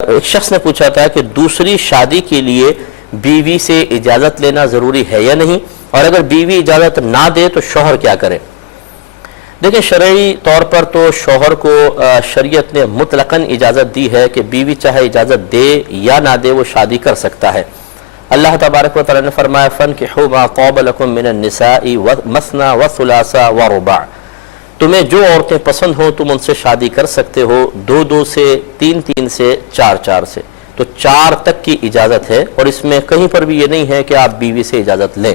ایک شخص نے پوچھا تھا کہ دوسری شادی کے لیے بیوی سے اجازت لینا ضروری ہے یا نہیں، اور اگر بیوی اجازت نہ دے تو شوہر کیا کرے؟ دیکھیں، شرعی طور پر تو شوہر کو شریعت نے مطلقاً اجازت دی ہے کہ بیوی چاہے اجازت دے یا نہ دے وہ شادی کر سکتا ہے۔ اللہ تبارک و تعالی نے فرمایا فَانْكِحُوا مَا طَابَ لَكُم مِّنَ النِّسَاءِ مَثْنَىٰ وَثُلَاثَ وَرُبَاع، تمہیں جو عورتیں پسند ہوں تم ان سے شادی کر سکتے ہو، 2 سے 3 سے 4 سے، تو 4 تک کی اجازت ہے، اور اس میں کہیں پر بھی یہ نہیں ہے کہ آپ بیوی سے اجازت لیں۔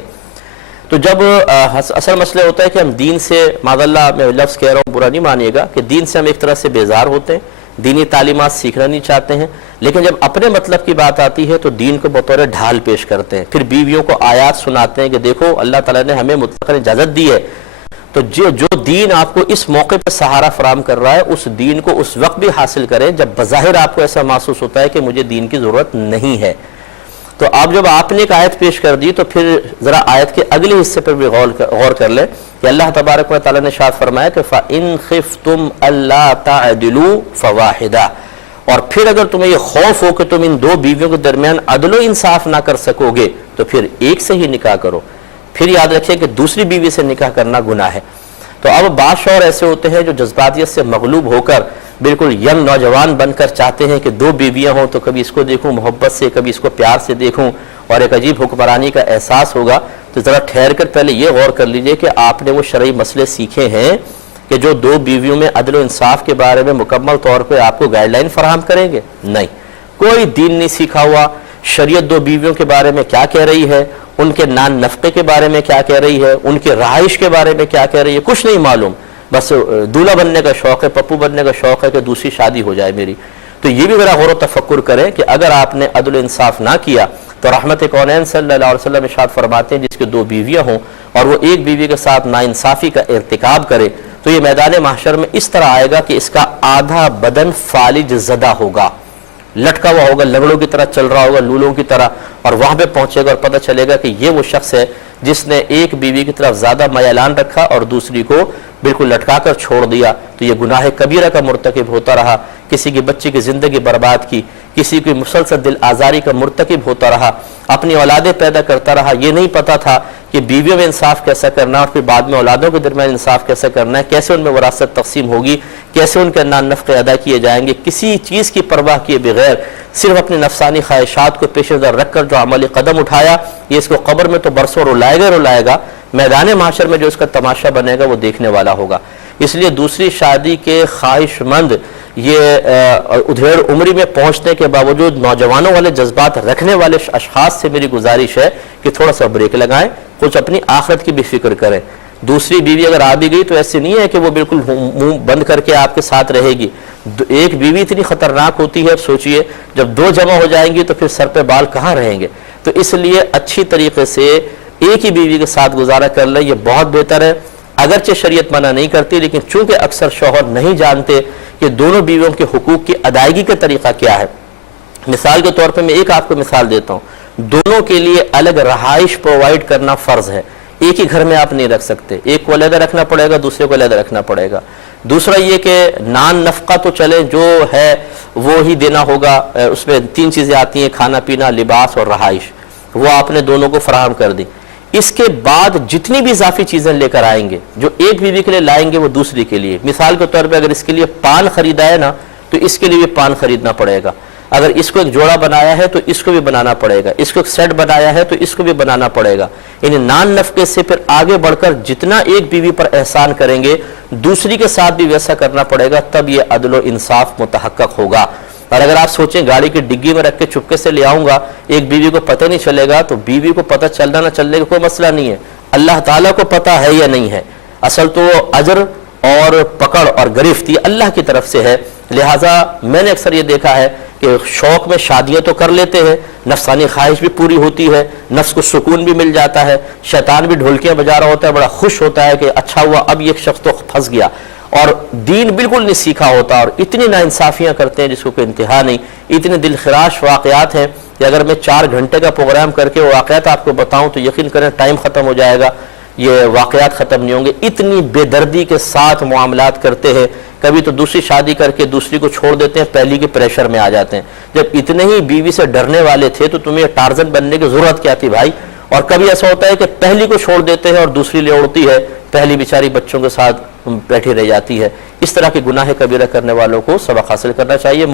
تو جب اصل مسئلہ ہوتا ہے کہ ہم دین سے، معاذ اللہ میں لفظ کہہ رہا ہوں برا نہیں مانیے گا، کہ دین سے ہم ایک طرح سے بیزار ہوتے ہیں، دینی تعلیمات سیکھنا نہیں چاہتے ہیں، لیکن جب اپنے مطلب کی بات آتی ہے تو دین کو بطور ڈھال پیش کرتے ہیں، پھر بیویوں کو آیات سناتے ہیں کہ دیکھو اللہ تعالیٰ نے ہمیں مطلقاً اجازت دی ہے، تو جو دین آپ کو اس موقع پہ سہارا فراہم کر رہا ہے اس دین کو اس وقت بھی حاصل کریں جب بظاہر آپ کو ایسا محسوس ہوتا ہے کہ مجھے دین کی ضرورت نہیں ہے۔ تو جب آپ نے ایک آیت پیش کر دی تو پھر ذرا آیت کے اگلے حصے پر بھی غور کر لیں کہ اللہ تبارک و تعالیٰ نے ارشاد فرمایا کہ فَإِنْ خِفْتُمْ أَلَّا تَعْدِلُوا فَوَاحِدَةً، اور پھر اگر تمہیں یہ خوف ہو کہ تم ان 2 بیویوں کے درمیان عدل و انصاف نہ کر سکو گے تو پھر ایک سے ہی نکاح کرو۔ پھر یاد رکھیں کہ دوسری بیوی سے نکاح کرنا گناہ ہے۔ تو اب بعض شوہر ایسے ہوتے ہیں جو جذباتیت سے مغلوب ہو کر بالکل ینگ نوجوان بن کر چاہتے ہیں کہ 2 بیویاں ہوں، تو کبھی اس کو دیکھوں محبت سے، کبھی اس کو پیار سے دیکھوں، اور ایک عجیب حکمرانی کا احساس ہوگا۔ تو ذرا ٹھہر کر پہلے یہ غور کر لیجئے کہ آپ نے وہ شرعی مسئلے سیکھے ہیں کہ جو 2 بیویوں میں عدل و انصاف کے بارے میں مکمل طور پہ آپ کو گائیڈ لائن فراہم کریں گے؟ نہیں، کوئی دین نہیں سیکھا ہوا۔ شریعت 2 بیویوں کے بارے میں کیا کہہ رہی ہے، ان کے نان نفقے کے بارے میں کیا کہہ رہی ہے، ان کے رہائش کے بارے میں کیا کہہ رہی ہے، کچھ نہیں معلوم، بس دولہا بننے کا شوق ہے، پپو بننے کا شوق ہے کہ دوسری شادی ہو جائے میری۔ تو یہ بھی ذرا غور و تفکر کریں کہ اگر آپ نے عدل و انصاف نہ کیا تو رحمت کونین صلی اللہ علیہ وسلم ارشاد فرماتے ہیں جس کے 2 بیویاں ہوں اور وہ ایک بیوی کے ساتھ ناانصافی کا ارتکاب کرے تو یہ میدان محشر میں اس طرح آئے گا کہ اس کا آدھا بدن فالج زدہ ہوگا، لٹکا ہوا ہوگا، لنگڑوں کی طرح چل رہا ہوگا، لولوں کی طرح، اور وہاں پہ پہنچے گا اور پتہ چلے گا کہ یہ وہ شخص ہے جس نے ایک بیوی کی طرف زیادہ میلان رکھا اور دوسری کو بالکل لٹکا کر چھوڑ دیا۔ تو یہ گناہ کبیرہ کا مرتکب ہوتا رہا، کسی کی بچی کی زندگی برباد کی، کسی کی مسلسل دل آزاری کا مرتکب ہوتا رہا، اپنی اولادیں پیدا کرتا رہا۔ یہ نہیں پتا تھا کہ بیویوں میں انصاف کیسا کرنا اور پھر بعد میں اولادوں کے درمیان انصاف کیسا کرنا ہے، کیسے ان میں وراثت تقسیم ہوگی، کیسے ان کے نان نفقے ادا کیے جائیں گے۔ کسی چیز کی پرواہ کیے بغیر صرف اپنی نفسانی خواہشات کو پیش نظر رکھ کر جو عملی قدم اٹھایا، یہ اس کو قبر میں تو برسوں رلائے گا، میدان محشر میں جو اس کا تماشا بنے گا وہ دیکھنے والا ہوگا۔ اس لیے دوسری شادی کے خواہش مند یہ ادھیڑ عمری میں پہنچنے کے باوجود نوجوانوں والے جذبات رکھنے والے اشخاص سے میری گزارش ہے کہ تھوڑا سا بریک لگائیں، کچھ اپنی آخرت کی بھی فکر کریں۔ دوسری بیوی اگر آ بھی گئی تو ایسے نہیں ہے کہ وہ بالکل منہ بند کر کے آپ کے ساتھ رہے گی۔ ایک بیوی اتنی خطرناک ہوتی ہے، سوچئے جب 2 جمع ہو جائیں گی تو پھر سر پہ بال کہاں رہیں گے۔ تو اس لیے اچھی طریقے سے ایک ہی بیوی کے ساتھ گزارا کر لیں، یہ بہت بہتر ہے۔ اگرچہ شریعت منع نہیں کرتی لیکن چونکہ اکثر شوہر نہیں جانتے کہ دونوں بیویوں کے حقوق کی ادائیگی کا طریقہ کیا ہے۔ مثال کے طور پہ میں ایک آپ کو مثال دیتا ہوں، دونوں کے لیے الگ رہائش پرووائڈ کرنا فرض ہے، ایک ہی گھر میں آپ نہیں رکھ سکتے، ایک کو علیحدہ رکھنا پڑے گا، دوسرے کو علیحدہ رکھنا پڑے گا۔ دوسرا یہ کہ نان نفقہ تو چلے جو ہے وہ ہی دینا ہوگا، اس میں 3 چیزیں آتی ہیں، کھانا پینا، لباس اور رہائش، وہ آپ نے دونوں کو فراہم کر دی۔ اس کے بعد جتنی بھی اضافی چیزیں لے کر آئیں گے جو ایک بیوی کے لیے لائیں گے وہ دوسری کے لیے، مثال کے طور پہ اگر اس کے لیے پان خریدا ہے نا تو اس کے لیے بھی پان خریدنا پڑے گا، اگر اس کو ایک جوڑا بنایا ہے تو اس کو بھی بنانا پڑے گا، اس کو ایک سیٹ بنایا ہے تو اس کو بھی بنانا پڑے گا۔ یعنی نان نفقے سے پھر آگے بڑھ کر جتنا ایک بیوی پر احسان کریں گے دوسری کے ساتھ بھی ویسا کرنا پڑے گا، تب یہ عدل و انصاف متحقق ہوگا۔ اور اگر آپ سوچیں گاڑی کی ڈگی میں رکھ کے چپکے سے لے آؤں گا، ایک بیوی کو پتہ نہیں چلے گا، تو بیوی کو پتہ چلنا نہ چلنے کا کوئی مسئلہ نہیں ہے، اللہ تعالیٰ کو پتہ ہے یا نہیں ہے، اصل تو اجر اور پکڑ اور گرفت یہ اللہ کی طرف سے ہے۔ لہٰذا میں نے اکثر یہ دیکھا ہے کہ شوق میں شادیاں تو کر لیتے ہیں، نفسانی خواہش بھی پوری ہوتی ہے، نفس کو سکون بھی مل جاتا ہے، شیطان بھی ڈھولکیاں بجا رہا ہوتا ہے، بڑا خوش ہوتا ہے کہ اچھا ہوا اب یہ شخص تو پھنس گیا، اور دین بالکل نہیں سیکھا ہوتا اور اتنی ناانصافیاں کرتے ہیں جس کو کوئی انتہا نہیں۔ اتنے دل خراش واقعات ہیں کہ اگر میں 4 گھنٹے کا پروگرام کر کے واقعات آپ کو بتاؤں تو یقین کریں ٹائم ختم ہو جائے گا، یہ واقعات ختم نہیں ہوں گے۔ اتنی بے دردی کے ساتھ معاملات کرتے ہیں کبھی تو دوسری شادی کر کے دوسری کو چھوڑ دیتے ہیں، پہلی کے پریشر میں آ جاتے ہیں۔ جب اتنے ہی بیوی سے ڈرنے والے تھے تو تمہیں ٹارزن بننے کی ضرورت کیا تھی بھائی؟ اور کبھی ایسا ہوتا ہے کہ پہلی کو چھوڑ دیتے ہیں اور دوسری لے اڑتی ہے، پہلی بیچاری بچوں کے ساتھ بیٹھی رہ جاتی ہے۔ اس طرح کے گناہ کبیرہ کرنے والوں کو سبق حاصل کرنا چاہیے۔